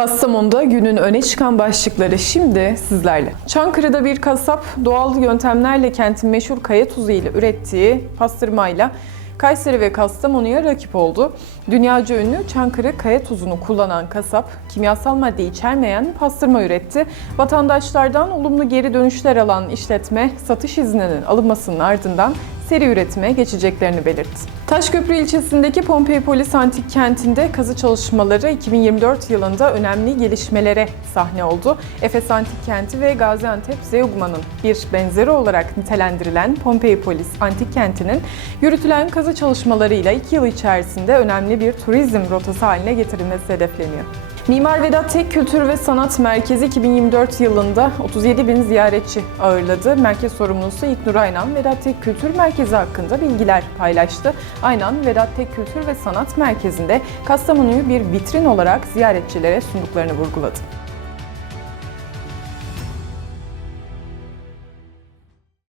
Kastamonu'da günün öne çıkan başlıkları şimdi sizlerle. Çankırı'da bir kasap doğal yöntemlerle kentin meşhur kaya tuzu ile ürettiği pastırmayla Kayseri ve Kastamonu'ya rakip oldu. Dünyaca ünlü Çankırı kaya tuzunu kullanan kasap, kimyasal madde içermeyen pastırma üretti. Vatandaşlardan olumlu geri dönüşler alan işletme, satış izninin alınmasının ardından seri üretime geçeceklerini belirtti. Taşköprü ilçesindeki Pompeipolis Antik Kenti'nde kazı çalışmaları 2024 yılında önemli gelişmelere sahne oldu. Efes Antik Kenti ve Gaziantep Zeugma'nın bir benzeri olarak nitelendirilen Pompeipolis Antik Kenti'nin yürütülen kazı çalışmalarıyla 2 yıl içerisinde önemli bir turizm rotası haline getirilmesi hedefleniyor. Mimar Vedat Tek Kültür ve Sanat Merkezi 2024 yılında 37 bin ziyaretçi ağırladı. Merkez sorumlusu İlknur Aynan, Vedat Tek Kültür Merkezi hakkında bilgiler paylaştı. Aynan, Vedat Tek Kültür ve Sanat Merkezi'nde Kastamonu'yu bir vitrin olarak ziyaretçilere sunduklarını vurguladı.